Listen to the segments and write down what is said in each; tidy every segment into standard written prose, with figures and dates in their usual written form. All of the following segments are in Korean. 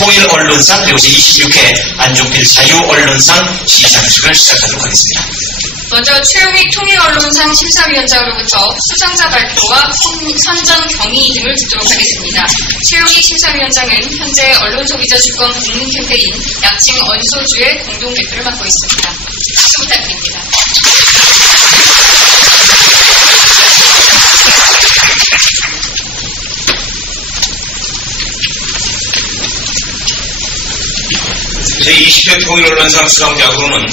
통일언론상 그리고 제26회 안종필 자유언론상 시상식을 시작하도록 하겠습니다. 먼저 최용익 통일언론상 심사위원장으로부터 수상자 발표와 선정 경위 등을 듣도록 하겠습니다. 최용익 심사위원장은 현재 언론소비자 주권 국민 캠페인 약칭 언소주의 공동대표를 맡고 있습니다. 박수 부탁드립니다. 제20회 통일언론상 수상작으로는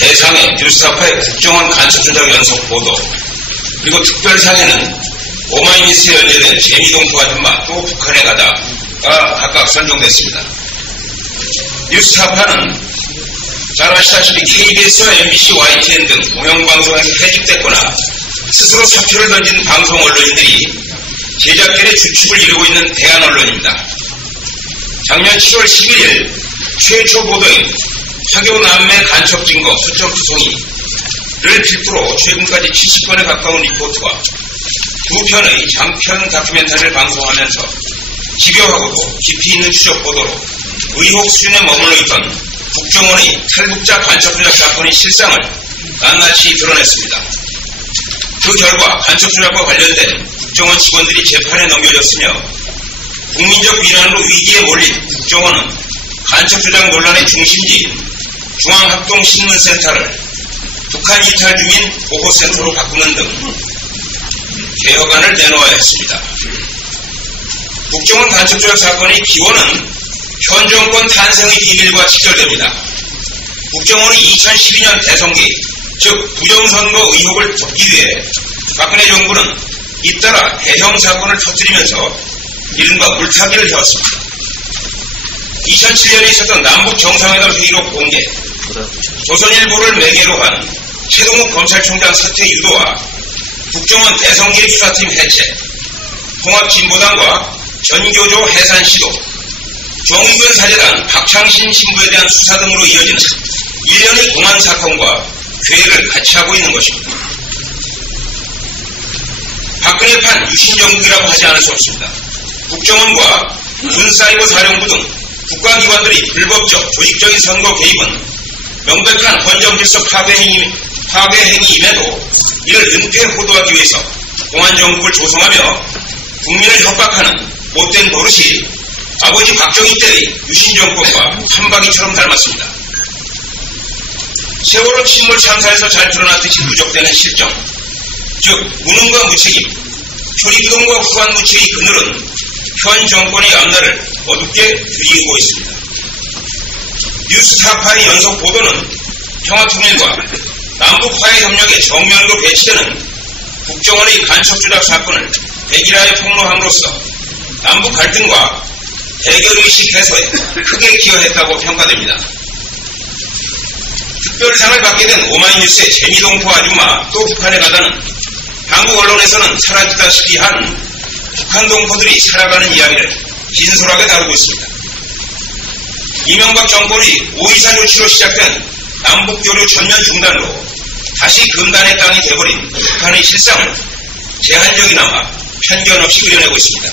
대상의 뉴스타파의 국정원 간첩조작 연속 보도, 그리고 특별상에는 오마이뉴스에 연재된 재미동포 아줌마 또 북한에 가다가 각각 선정됐습니다. 뉴스타파는 잘 아시다시피 KBS와 MBC, YTN 등 공영방송에서 퇴직됐거나 스스로 사표를 던진 방송 언론인들이 제작진의 주축을 이루고 있는 대한 언론입니다. 작년 7월 11일 최초 보도인 화교 남매 간첩 증거 수첩 투성이를 필두로 최근까지 70건에 가까운 리포트와 2편의 장편 다큐멘터리를 방송하면서 집요하고도 깊이 있는 추적 보도로 의혹 수준에 머물러 있던 국정원의 탈북자 간첩 조작 사건의 실상을 낱낱이 드러냈습니다. 그 결과 간첩 조작과 관련된 국정원 직원들이 재판에 넘겨졌으며 국민적 비난으로 위기에 몰린 국정원은 간첩 조작 논란의 중심지인 중앙합동신문센터를 북한 이탈 주민 보호센터로 바꾸는 등 개혁안을 내놓아야 했습니다. 국정원 간첩 조작 사건의 기원은 현 정권 탄생의 비밀과 직결됩니다. 국정원의 2012년 대선 개입, 즉 부정선거 의혹을 덮기 위해 박근혜 정부는 잇따라 대형 사건을 터뜨리면서 이른바 물타기를 해왔습니다. 2007년에 있었던 남북 정상회담 회의록 공개, 조선일보를 매개로 한 최동욱 검찰총장 사퇴 유도와 국정원 대선 개입 수사팀 해체, 통합진보당과 전교조 해산 시도, 정의근 사재단 박창신 신부에 대한 수사 등으로 이어지는 일련의 공안 사건과 계획을 같이 하고 있는 것입니다. 박근혜판 유신정국이라고 하지 않을 수 없습니다. 국정원과 군사이버 사령부 등 국가기관들의 불법적, 조직적인 선거 개입은 명백한 헌정질서 파괴 행위임에도 이를 은폐 호도하기 위해서 공안정국을 조성하며 국민을 협박하는 못된 버릇이 아버지 박정희 때의 유신정권과 한바퀴처럼 닮았습니다. 세월호 침몰 참사에서 잘 드러났듯이 누적되는 실정, 즉 무능과 무책임, 표리부동과 후한무치의 그늘은 현 정권의 앞날을 어둡게 들이우고 있습니다. 뉴스타파의 연속 보도는 평화통일과 남북화해 협력에 정면으로 배치되는 국정원의 간첩 조작 사건을 백일화에 폭로함으로써 남북 갈등과 대결의식 해소에 크게 기여했다고 평가됩니다. 특별상을 받게 된 오마이뉴스의 재미동포 아줌마 또 북한에 가다는 한국 언론에서는 사라지다시피 한 북한 동포들이 살아가는 이야기를 진솔하게 다루고 있습니다. 이명박 정권의 5.24 조치로 시작된 남북교류 전면 중단으로 다시 금단의 땅이 돼버린 북한의 실상을 제한적이나마 편견 없이 그려내고 있습니다.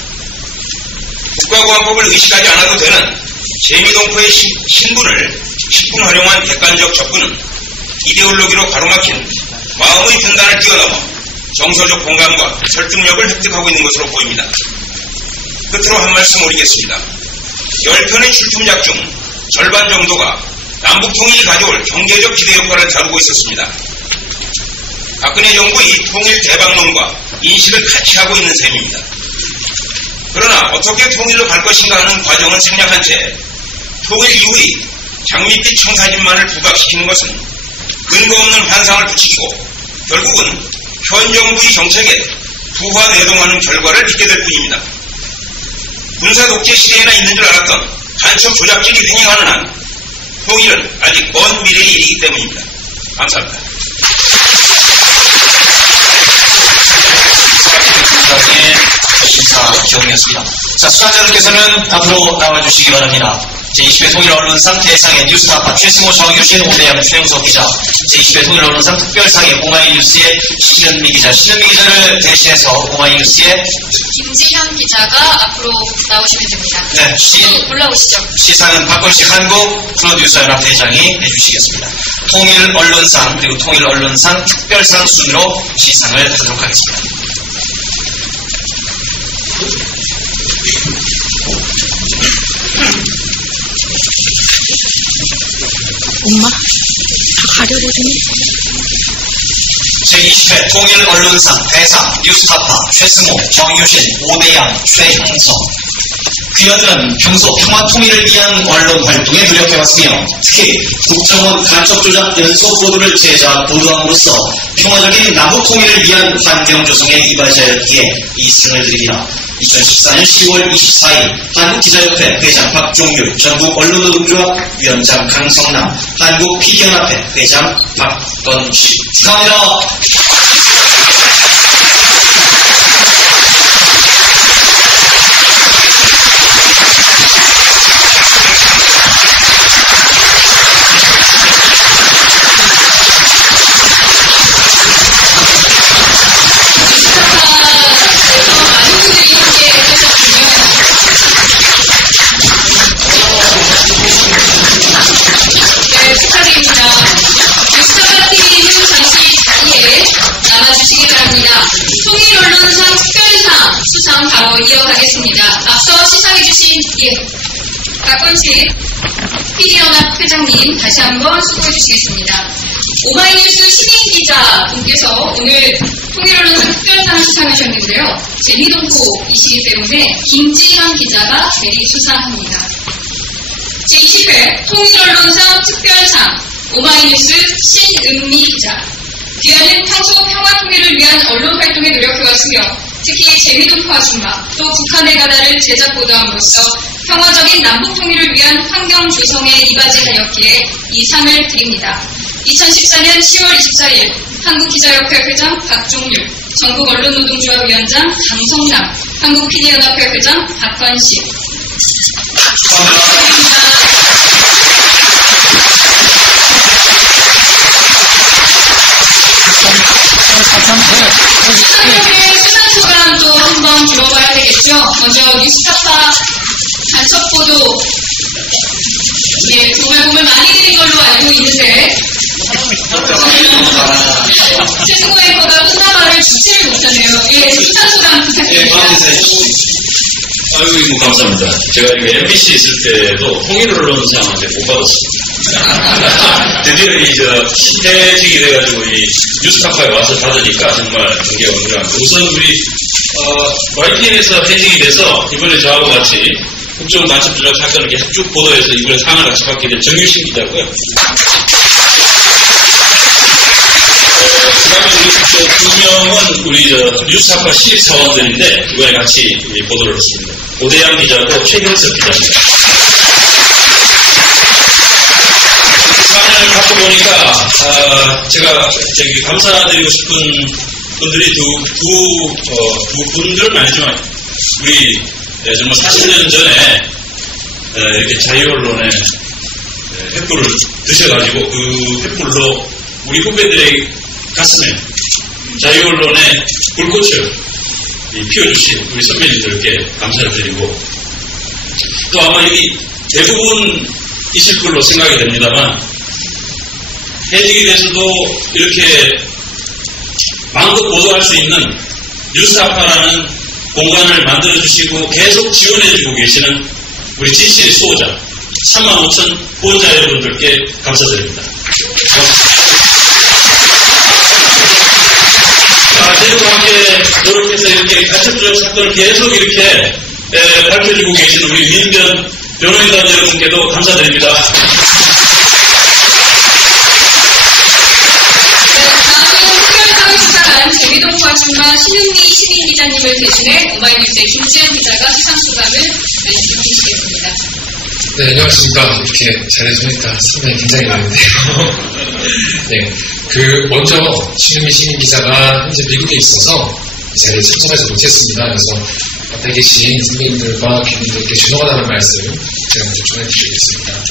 국가보안법을 의식하지 않아도 되는 재미동포의 신분을 10분 활용한 객관적 접근은 이데올로기로 가로막힌 마음의 분단을 뛰어넘어 정서적 공감과 설득력을 획득하고 있는 것으로 보입니다. 끝으로 한 말씀 올리겠습니다. 10편의 출품작 중 절반 정도가 남북통일이 가져올 경제적 기대 효과를 다루고 있었습니다. 박근혜 정부의 통일 대박론과 인식을 같이 하고 있는 셈입니다. 그러나 어떻게 통일로 갈 것인가 하는 과정은 생략한 채 통일 이후의 장밋빛 청사진만을 부각시키는 것은 근거 없는 환상을 부추기고 결국은 현 정부의 정책에 부화내동하는 결과를 빚게 될 뿐입니다. 군사 독재 시대에나 있는 줄 알았던 간첩 조작질이 횡행하는 한 통일은 아직 먼 미래의 일이기 때문입니다. 감사합니다. 심사 기원이었습니다. 자, 수상자들께서는 앞으로 나와주시기 바랍니다. 제20회 통일언론상 대상의 뉴스타파 최승호, 정유신, 오대양, 최영석 기자, 제20회 통일언론상 특별상의 오마이뉴스의 신현미 기자를 대신해서 오마이뉴스의 김지현 기자가 앞으로 나오시면 됩니다. 네, 올라오시죠. 시상은 박건식 한국 프로듀서연합 회장이 해주시겠습니다. 통일언론상 그리고 통일언론상 특별상 순으로 시상을 하도록 하겠습니다. 엄마, 다 가려거든요. 제20회 통일언론상 대상 뉴스타파 최승호, 정유신, 오대양, 최형석. 그녀들은 평소 평화 통일을 위한 언론 활동에 노력해왔으며 특히 국정원 간첩 조작 연속 보도를 제작 보도함으로써 평화적인 남북 통일을 위한 환경 조성에 이바지하였기에 이 상을 드립니다. 2014년 10월 24일 한국기자협회 회장 박종률, 전국언론노동조합 위원장 강성남, 한국PD연합회 회장 박건식. 축하합니다. 통일언론상 특별상 수상 바로 이어가겠습니다. 앞서 시상해주신 박건식 PD연합 회장님 다시 한번 수고해주시겠습니다. 오마이뉴스 시민기자 분께서 오늘 통일언론상 특별상을 수상하셨는데요. 재미동포이시기 때문에 김지현 기자가 대리 수상합니다. 제20회 통일언론상 특별상 오마이뉴스 신은미 기자. 귀하는 평소 평화 통일을 위한 언론 활동에 노력해왔으며 특히 재미동포 아줌마 또 북한의 가다를 제작 보도함으로써 평화적인 남북 통일을 위한 환경 조성에 이바지하였기에 이 상을 드립니다. 2014년 10월 24일 한국기자협회 회장 박종률, 전국언론노동조합 위원장 강성남, 한국PD연합회 회장 박건식. 수상의 수상소감 또 한번 들어봐야 되겠죠. 먼저 뉴스타파 간첩보도 정말 도움을 많이 드린 걸로 알고 있는데 최승호 앵커가 끝나발을 주지를 못하네요. 수상소감 부탁드립니다. 아이고, 감사합니다. 제가 MBC 있을 때도 통일언론상 못 받았습니다. 드디어 해직이 돼가지고 이 뉴스타파에 와서 받으니까 정말 경계가 어려합니다. 우선 우리 YTN에서 해직이 돼서 이번에 저하고 같이 국정원 간첩 조작 사건을 이렇게 쭉 보도해서 이번에 상을 같이 받게 된 정유신 기자고요. 그다음에 두 명은 우리 뉴스타파 시립사원들인데 이번에 같이 보도를 했습니다. 오대양 기자고 최형석 기자입니다. 상을 갖고 보니까 제가 감사드리고 싶은 분들이 두 분들은 아니지만 우리 정말 40년 전에 이렇게 자유언론의 횃불을 드셔가지고 그 횃불로 우리 후배들의 가슴에 자유언론의 불꽃을 피워주신 우리 선배님들께 감사를 드리고 또 아마 여기 대부분이실 걸로 생각이 됩니다만 해직이 돼서도 이렇게 마음껏 보도할 수 있는 뉴스타파라는 공간을 만들어주시고 계속 지원해주고 계시는 우리 진실의 수호자 35,000 후원자 여러분들께 감사드립니다. 저희와 함께 노력해서 이렇게 간첩조작 사건을 계속 이렇게 밝혀주고 계시는 우리 민변 변호인단 여러분께도 감사드립니다. 다음은 특별상을 수상한 재미동포 아줌마 신은미 시민기자님을 대신해 오마이뉴스의 김지현 기자가 수상소감을 말씀해 주시겠습니다. 네, 안녕하십니까. 이렇게 잘해주니까 상당히 긴장이 나는데요. 네, 먼저 신은미 시민기자가 현재 미국에 있어서 이 자리에 참석하지 못했습니다. 그래서 앞에 계신 선배님들과 교민들께 죄송하다는 말씀 제가 먼저 전해드리겠습니다.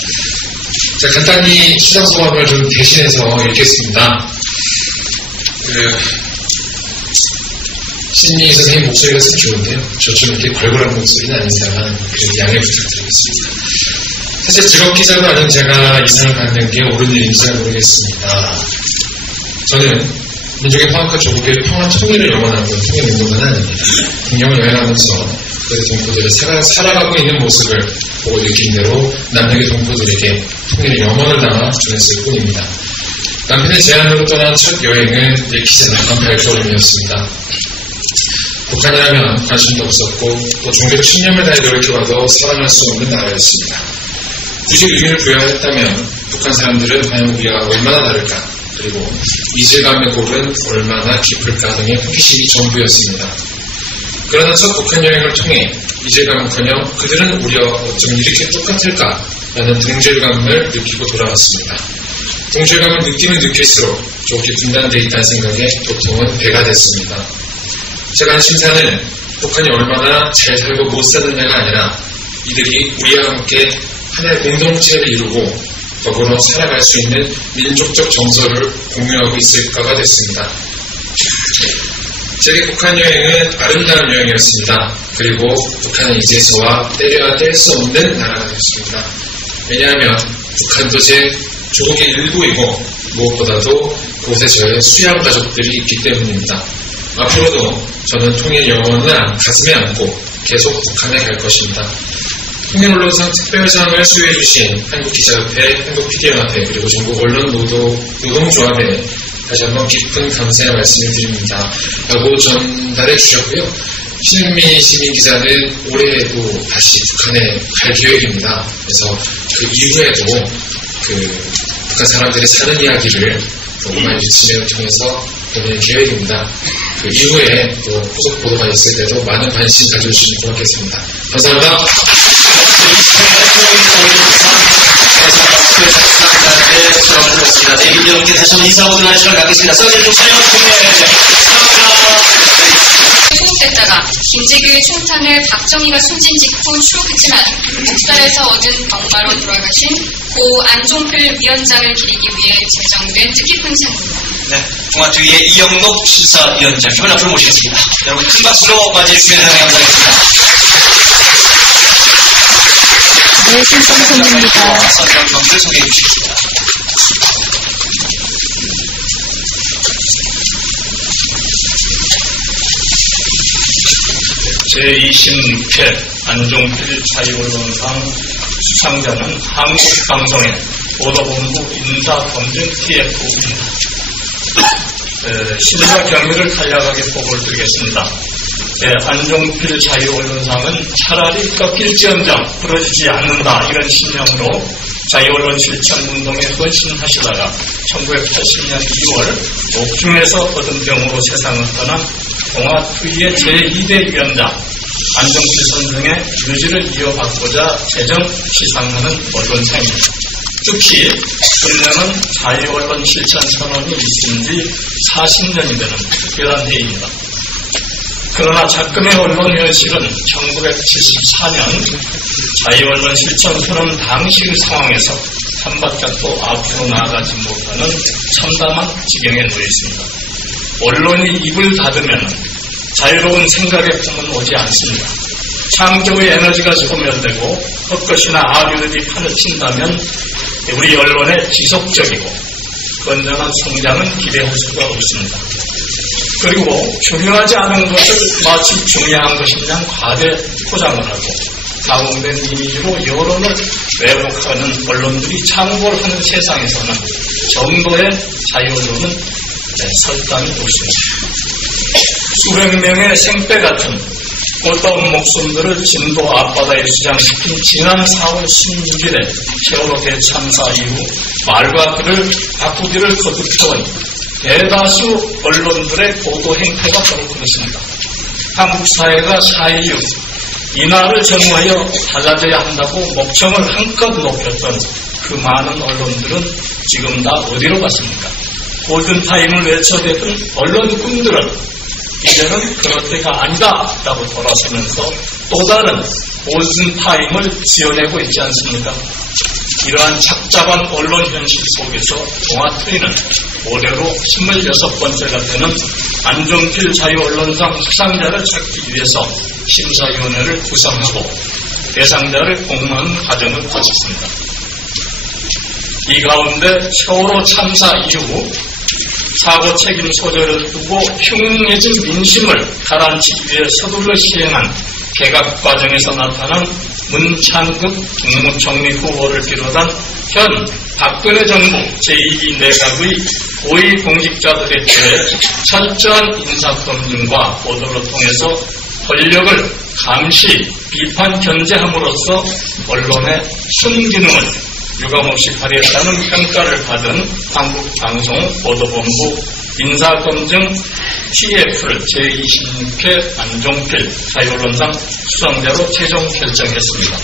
자, 간단히 수상 소감을 좀 대신해서 읽겠습니다. 신미 선생님 목소리가 참 좋은데요. 저처럼 이렇게 걸걸한 목소리는 아니지만 그래도 양해 부탁드리겠습니다. 사실 직업기자도 아닌 제가 이 상을 받는 게 옳은 일인지 잘 모르겠습니다. 저는 민족의 화합과 조국의 평화 통일을 영원하고 통일운동은 아닙니다. 국경을 여행하면서 그 동포들이 살아가고 있는 모습을 보고 느낀 대로 남녀의 동포들에게 통일의 염원을 담아 전했을 뿐입니다. 남편의 제안으로 떠난 첫 여행은 내키지 않은 발걸음이었습니다. 북한이라면 관심도 없었고 또 종교적 신념을 다해 노력해봐도 사랑할 수 없는 나라였습니다. 굳이 의미를 부여했다면 북한 사람들은 과연 우리와 얼마나 다를까, 그리고 이질감의 골은 얼마나 깊을까 등의 호기심이 전부였습니다. 그러나 첫 북한 여행을 통해 이질감은커녕 그들은 우리와 어쩜 이렇게 똑같을까 라는 동질감을 느끼고 돌아왔습니다. 동질감을 느끼면 느낄수록 조국이 분단되어 있다는 생각에 고통은 배가 됐습니다. 제가 한 심사는 북한이 얼마나 잘 살고 못 사느냐가 아니라 이들이 우리와 함께 하나의 공동체를 이루고 더불어 살아갈 수 있는 민족적 정서를 공유하고 있을까가 됐습니다. 제게 북한 여행은 아름다운 여행이었습니다. 그리고 북한은 이제서야 때려야 뗄 수 없는 나라가 됐습니다. 왜냐하면 북한도 제 조국의 일부이고 무엇보다도 그곳에 저의 수양 가족들이 있기 때문입니다. 앞으로도 저는 통일 영원을 가슴에 안고 계속 북한에 갈 것입니다. 통일언론상 특별상을 수여해주신 한국기자협회, 한국PD연합회, 그리고 전국 언론노동조합에 다시 한번 깊은 감사의 말씀을 드립니다. 라고 전달해 주셨고요. 신은미 시민기자는 올해에도 다시 북한에 갈 계획입니다. 그래서 그 이후에도 북한 사람들이 사는 이야기를 음악 유치를 통해서 보낼 계획입니다. 그 이후에 또 후속 보도가 있을 때도 많은 관심 가져주시면 고맙겠습니다. 감사합니다. 내일 여러분께 다시 한번 인사하고 들어갈 시간을 갖겠습니다. 서울대 총찬영 소속됐다가 김재규의 총탄을 박정희가 숨진 직후 추억했지만 묵살에서 얻은 병마로 돌아가신 고 안종필 위원장을 기리기 위해 제정된 뜻깊은 상입니다. 네, 동아TV의 이영록 심사위원장님을 앞으로 모시겠습니다. 여러분 큰 박수로 맞이해주시면 감사하겠습니다. 네, 신성선입니다. 선정경들 소개해 주시겠습니다. 제26회 안종필 자유언론상 수상자는 한국방송의 보도본부 인사검증TF입니다. 심사 경위를 간략하게 보고를 드리겠습니다. 안종필 자유언론상은 차라리 꺾일지언정 부러지지 않는다 이런 신념으로 자유언론 실천운동에 헌신하시다가 1980년 2월 옥중에서 얻은 병으로 세상을 떠난 동아TV의 제2대 위원장 안종필 선생의 유지를 이어받고자 제정 시상하는 언론상입니다. 특히 본년은 자유언론 실천 선언이 있은 지 40년이 되는 특별한 해입니다. 그러나 작금의 언론 현실은 1974년 자유언론 실천 선언 당시의 상황에서 한 발짝도 앞으로 나아가지 못하는 참담한 지경에 놓여 있습니다. 언론이 입을 닫으면 자유로운 생각의 품은 오지 않습니다. 창조의 에너지가 소멸되고 헛것이나 아류들이 판을 친다면 우리 언론의 지속적이고 건전한 성장은 기대할 수가 없습니다. 그리고 중요하지 않은 것을 마치 중요한 것인 양 과대 포장을 하고 가공된 이미지로 여론을 왜곡하는 언론들이 창궐 하는 세상에서는 정도의 자유언론은 설담이 없습니다. 수백 명의 생떼 같은 꽃다운 목숨들을 진도 앞바다에 수장시킨 지난 4월 16일에 세월호 대참사 이후 말과 글을 바꾸기를 거듭해온 대다수 언론들의 보도 행태가 바로 그렇습니다. 한국 사회가 사이유 이날을 정하여 달라져야 한다고 목청을 한껏 높였던 그 많은 언론들은 지금 다 어디로 갔습니까? 골든타임을 외쳐대던 언론 꿈들은 이제는 그럴 때가 아니다라고 돌아서면서 또 다른 골든타임을 지어내고 있지 않습니까? 이러한 착잡한 언론 현실 속에서 동아트리는 올해로 26번째가 되는 안종필 자유언론상 수상자를 찾기 위해서 심사위원회를 구성하고 대상자를 공모하는 과정을 거쳤습니다. 이 가운데 세월호 참사 이후 사고 책임 소재를 두고 흉흉해진 민심을 가라앉히기 위해 서둘러 시행한 개각 과정에서 나타난 문창극 국무총리 후보를 비롯한 현 박근혜 정부 제2기 내각의 고위공직자들에 대해 철저한 인사검증과 보도를 통해서 권력을 감시, 비판, 견제함으로써 언론의 순기능을 유감없이 발휘했다는 평가를 받은 한국방송보도본부 인사검증 TF를 제26회 안종필 자유언론상 수상자로 최종 결정했습니다.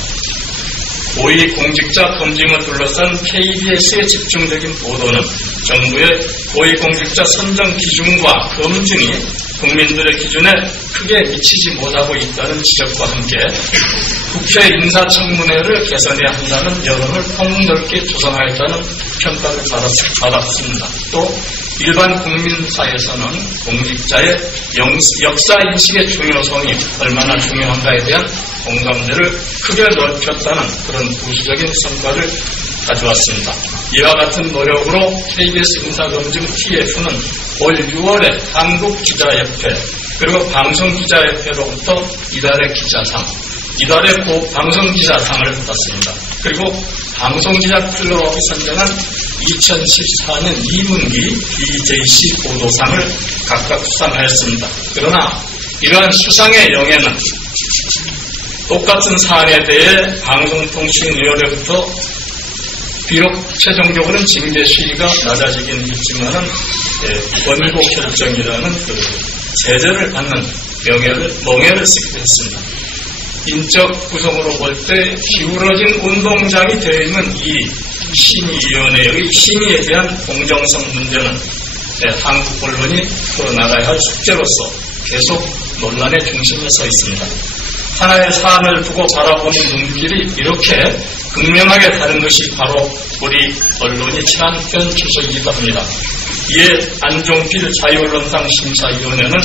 고위공직자 검증을 둘러싼 KBS의 집중적인 보도는 정부의 고위공직자 선정 기준과 검증이 국민들의 기준에 크게 미치지 못하고 있다는 지적과 함께 국회 인사청문회를 개선해야 한다는 여론을 폭넓게 조성하였다는 평가를 받았습니다. 또 일반 국민사에서는 공직자의 역사인식의 중요성이 얼마나 중요한가에 대한 공감대를 크게 넓혔다는 그런 부수적인 성과를 가져왔습니다. 이와 같은 노력으로 KBS 인사검증 TF는 올 6월에 한국기자협회 그리고 방송기자협회로부터 이달의 기자상, 이달의 방송기자상을 받았습니다. 그리고 방송기자 클럽이 선정한 2014년 2분기 BJC 보도상을 각각 수상하였습니다. 그러나 이러한 수상의 영예는 똑같은 사안에 대해 방송통신위원회부터 비록 최종적으로는 징계 시위가 낮아지긴 했지만은 원고 결정이라는 그 제재를 받는 멍해를 쓰기도 했습니다. 인적 구성으로 볼 때 기울어진 운동장이 되어 있는 이 심의위원회의 심의에 대한 공정성 문제는 한국 언론이 풀어나가야 할 숙제로서 계속 논란의 중심에 서 있습니다. 하나의 사안을 두고 바라보는 눈길이 이렇게 극명하게 다른 것이 바로 우리 언론이 취한 현 추세이기도 합니다. 이에 안종필 자유언론상 심사위원회는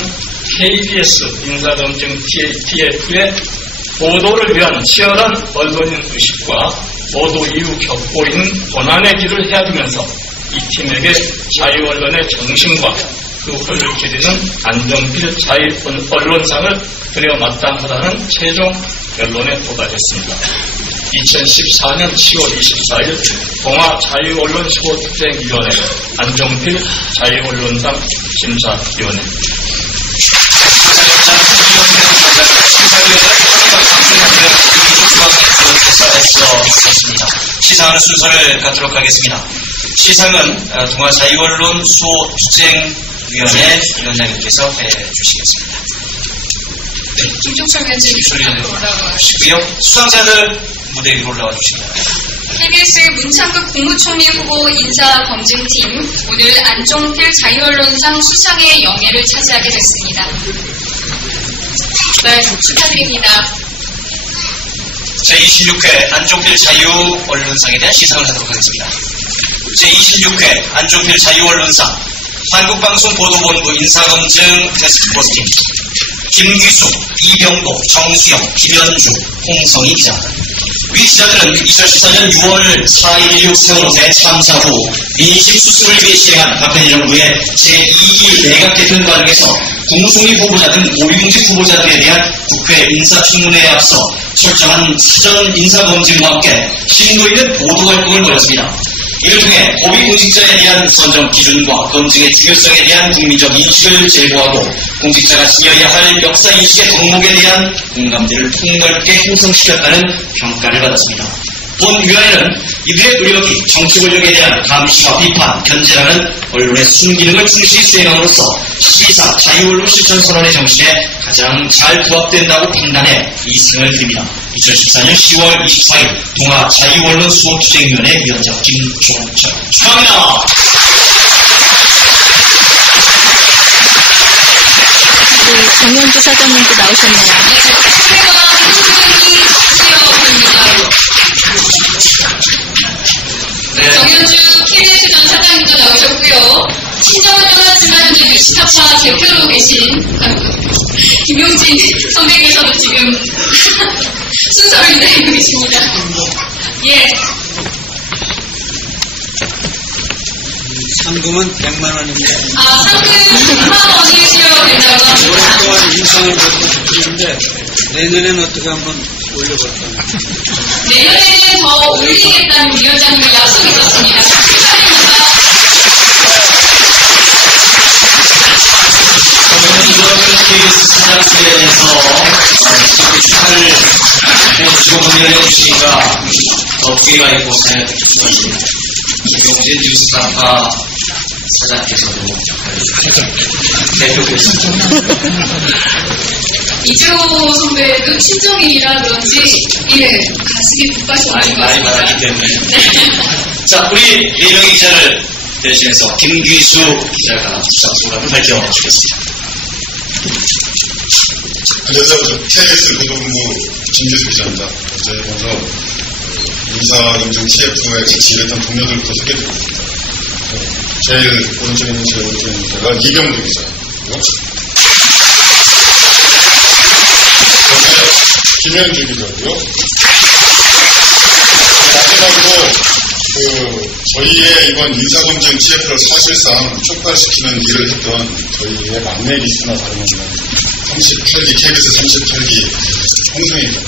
KBS 인사검증 TF의 보도를 위한 치열한 언론인 의식과 보도 이후 겪고 있는 고난의 길을 헤아리면서 이 팀에게 자유언론의 정신과 그 끈을 기리는 안종필 자유언론상을 드려 마땅하다는 최종 결론에 도달했습니다. 2014년 10월 24일 동아자유언론15투쟁위원회 안종필 자유언론상 심사위원회 시상하는 순서를 갖도록 하겠습니다. 시상은 동아자유언론 수호투쟁위원회 위원장님께서 해주시겠습니다. 김종철 위원장님 올라가시고요. 수상자들 무대 위로 올라와 주시기 바랍니다. KBS의 문창극 국무총리 후보 인사검증팀 오늘 안종필 자유언론상 수상의 영예를 차지하게 됐습니다. 네, 축하드립니다. 제26회 안종필 자유언론상에 대한 시상을 하도록 하겠습니다. 제26회 안종필 자유언론상 한국방송보도본부 인사검증 테스트포스팀 김규숙, 이병도, 정수영, 김현주, 홍성희 기자. 위 기자들은 2014년 6월 4.16 세월호 대참사 후 민심 수습을 위해 시행한 박근혜 정부의 제2기 내각 개편 과정에서 국무총리 후보자 등 고위공직 후보자들에 대한 국회 인사청문회에 앞서 철저한 사전 인사검증과 함께 심도 있는 보도활동을 벌였습니다. 이를 통해 고위공직자에 대한 선정 기준과 검증의 중요성에 대한 국민적 인식을 제고하고 공직자가 지녀야 할 역사인식의 덕목에 대한 공감대를 폭넓게 형성시켰다는 평가를 받았습니다. 본 위원회는 이들의 노력이 정치 권력에 대한 감시와 비판, 견제라는 언론의 순기능을 충실히 수행함으로써 시사, 자유언론 실천선언의 정신에 가장 잘 부합된다고 판단해 이 상을 드립니다. 2014년 10월 24일 동아자유언론 수호투쟁위원회 위원장 김종철 축하합니다. 정현주 사장님도 나오셨네요. 네, 정현주 KBS 전 사장님도 나오셨고요. 친정은 떠났지만 현재 뉴스타파 대표로 계신 김용진 선배께서도 지금 순서를 기다리고 계십니다. 예. 상금은 100만 원입니다. 상금 100만 원이 수여가 된다고 합니다. 오랫동안 인상을 받고 싶은데 내년에는 어떻게 한번 올려볼까요? 내년에는 더 올리겠다는 위원장님의 약속이 있었습니다. 축하드립니다. KBS 사장님께서 축하를 해주시고 공연을 해주시니까 더 기회가 있고 잘 부탁드립니다. 김용진 뉴스타파 사장께서도 대표께서도 이재호 선배도 친정이라 그런지 가슴이 북받쳐 많이 말하기 때문에. 네. 자, 우리 4명의 기자를 대신해서 김귀수 기자가 수상 소감을 밝혀주겠습니다. 안녕하세요. KBS 보도본부 김규수 기자입니다. 저희 먼저 인사검증 TF에 같이 일했던 동료들부터 소개해드리겠습니다. 제일 오른쪽에 있는 제 오른쪽에 있는 기자가 이병도 기자고요. 김현주 기자고요. 마지막으로 저희의 이번 인사검증 TF를 사실상 촉발시키는 일을 했던 저희의 막내 기수나 다름없는 38기, KBS 38기 홍승희입니다.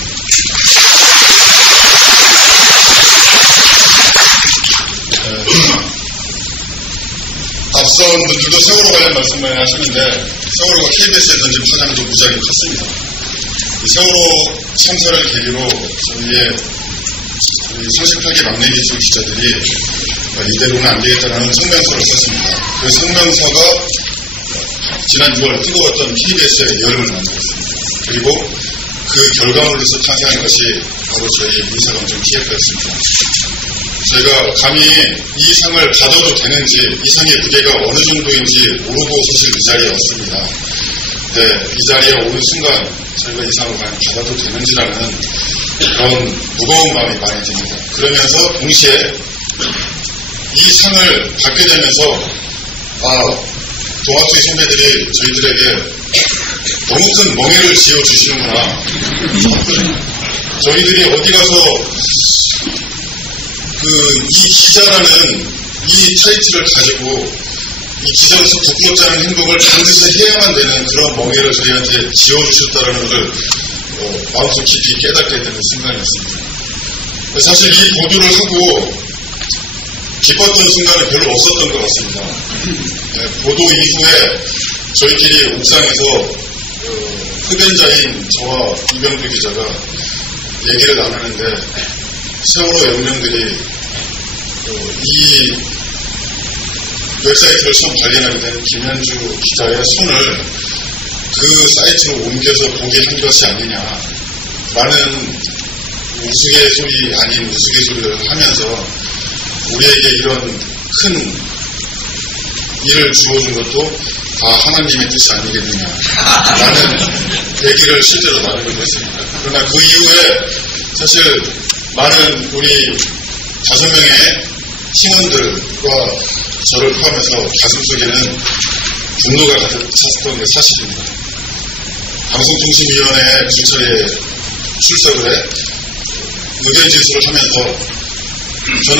앞선 분들도 세월호 관련 말씀을 하시는데 세월호가 KBS에 던진 파장도 무지하게 컸습니다. 세월호 참사를 계기로 저희의 38기 막내 기수 기자들이 이대로는 안 되겠다는 성명서를 썼습니다. 그 성명서가 지난 6월 뜨거웠던 KBS의 여름을 만들었습니다. 그리고 그 결과물로서 탄생한 것이 바로 저희 인사검증 TF였습니다. 저희가 감히 이 상을 받아도 되는지, 이 상의 무게가 어느 정도인지 모르고 사실 이 자리에 왔습니다. 네, 이 자리에 오는 순간 저희가 이 상을 과연 받아도 되는지라는 그런 무거운 마음이 많이 듭니다. 그러면서 동시에 이 상을 받게 되면서 동아투이 선배들이 저희들에게 너무 큰 멍해를 지어주시는구나. 저희들이 어디 가서 이 기자라는 이 타이틀을 가지고 이 기자로서 부끄럽지 않은 행동을 반드시 해야만 되는 그런 멍해를 저희한테 지어주셨다는 것을 마음속 깊이 깨닫게 되는 순간이었습니다. 사실 이 보도를 하고 기뻤던 순간은 별로 없었던 것 같습니다. 보도 이후에 저희끼리 옥상에서 흡연자인 저와 이병도 기자가 얘기를 나누는데 세월호 영령들이 이 웹사이트를 처음 발견하게 된 김현주 기자의 손을 그 사이트로 옮겨서 보게 한 것이 아니냐라는 우스갯소리 아닌 우스갯소리를 하면서 우리에게 이런 큰 일을 주어준 것도 다 하나님의 뜻이 아니겠느냐라는 얘기를 실제로 나누기도 했습니다. 그러나 그 이후에 사실 많은 우리 5명의 팀원들과 저를 포함해서 가슴속에는 분노가 가득 찼던 게 사실입니다. 방송통신위원회에 두 차례 출석을 해 의견 진술을 하면서 저는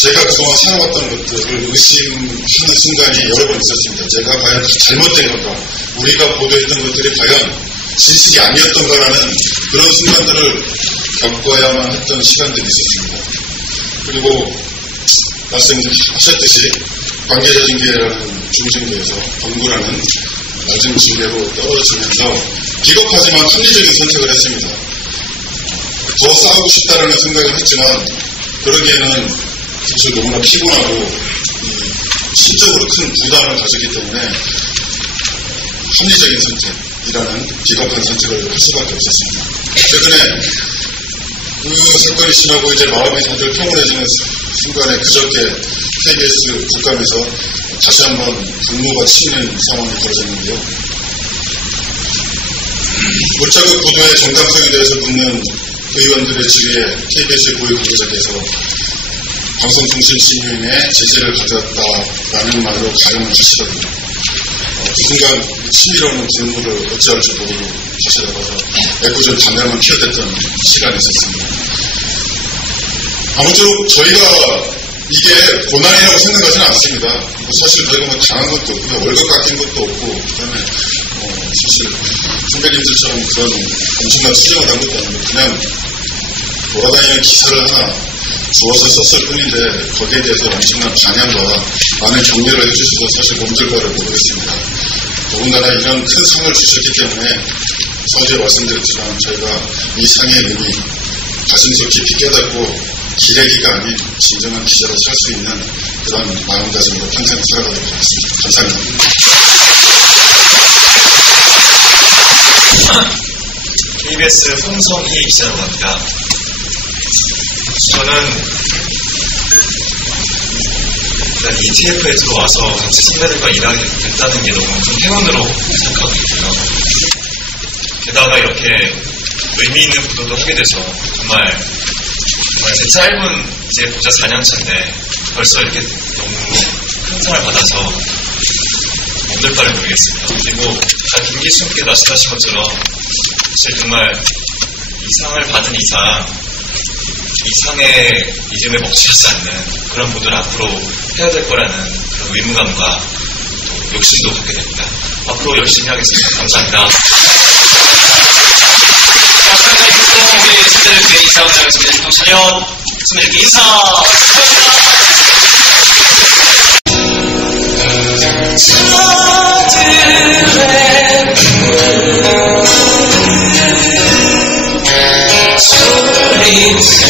제가 그동안 살아왔던 것들을 의심하는 순간이 여러 번 있었습니다. 제가 과연 잘못된 건가, 우리가 보도했던 것들이 과연 진실이 아니었던가라는 그런 순간들을 겪어야만 했던 시간들이 있었습니다. 그리고 말씀하셨듯이 관계자징계라는 중징계에서 범구라는 낮은 징계로 떨어지면서 비겁하지만 합리적인 선택을 했습니다. 더 싸우고 싶다라는 생각을 했지만 그러기에는 사실 너무나 피곤하고 심적으로 큰 부담을 가졌기 때문에 합리적인 선택이라는 비겁한 선택을 할 수밖에 없었습니다. 최근에 그 사건이 지나고 이제 마음이 다들 평온해지는 순간에 그저께 KBS 국감에서 다시 한번 분노가 치는 상황이 벌어졌는데요. 몰자극 보도의 정당성에 대해서 묻는 의원들의 질의에 KBS의 고위 관계자께서 방송통신심의위에 제재를 가져왔다라는 말로 가용을 하시더군요. 그 순간 심의로는 분노를 어찌할지 모르고 사실 나가서 애꿎은 담양을 피워댔던 시간이 있었습니다. 아무쪼록 저희가 이게 고난이라고 생각하지는 않습니다. 사실 저희가 뭐 당한 것도 없고요. 월급 깎인 것도 없고, 그 다음에 사실 선배님들처럼 그런 엄청난 투쟁을 한 것도 아니고 그냥 돌아다니는 기사를 하나 주워서 썼을 뿐인데 거기에 대해서 엄청난 반향과 많은 격려를 해주셔서 사실 몸둘 바를 모르겠습니다. 더군다나 이런 큰 상을 주셨기 때문에 서두에 말씀드렸지만 저희가 이 상의 의미 가슴속 깊이 깨닫고 기레기가 아닌 진정한 기자로 살 수 있는 그런 마음가짐으로 평생 살아가도록 하겠습니다. 감사합니다. KBS 홍성희 기자라고 합니다. 저는 일단 ETF에 들어와서 같이 선배들과 일하게 됐다는 게 너무 큰 행운으로 생각하고 있고요. 게다가 이렇게 의미 있는 보도도 하게 돼서 정말 제 짧은 이제 보자 4년차인데 벌써 이렇게 너무 큰 상을 받아서 몸둘 바를 모르겠습니다. 그리고 김기수님께 말씀하신 것처럼 사실 정말 이 상을 받은 이상 이 상의 이름에 먹칠하지 않는 그런 보도를 앞으로 해야 될 거라는 그런 의무감과 또 욕심도 갖게 됩니다. 앞으로 열심히 하겠습니다. 감사합니다. 우리 선배들께 인사를 하겠습니다. 그럼 차렷 선배들께 인사. Yes.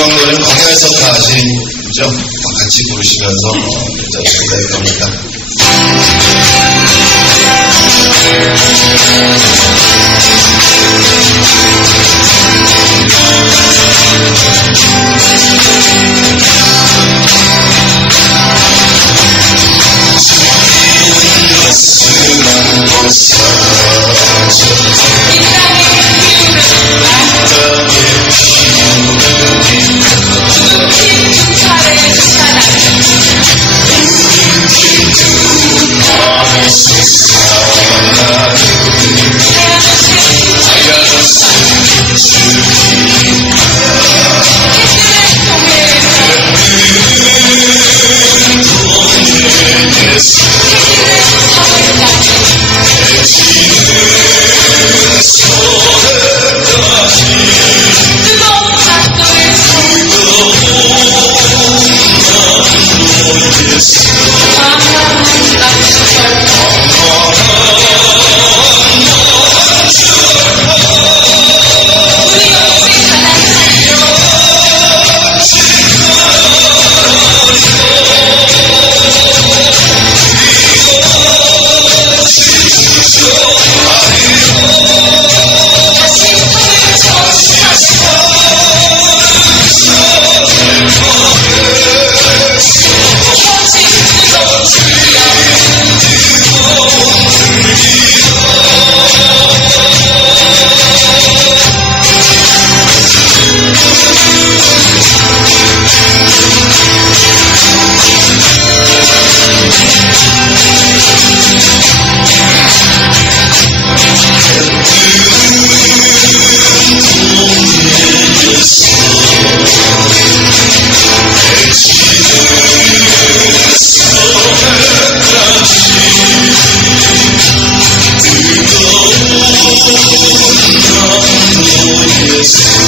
마지막 노래는 광야에서 다 아시죠? 같이 부르시면서 전달해 겁니다. Yes.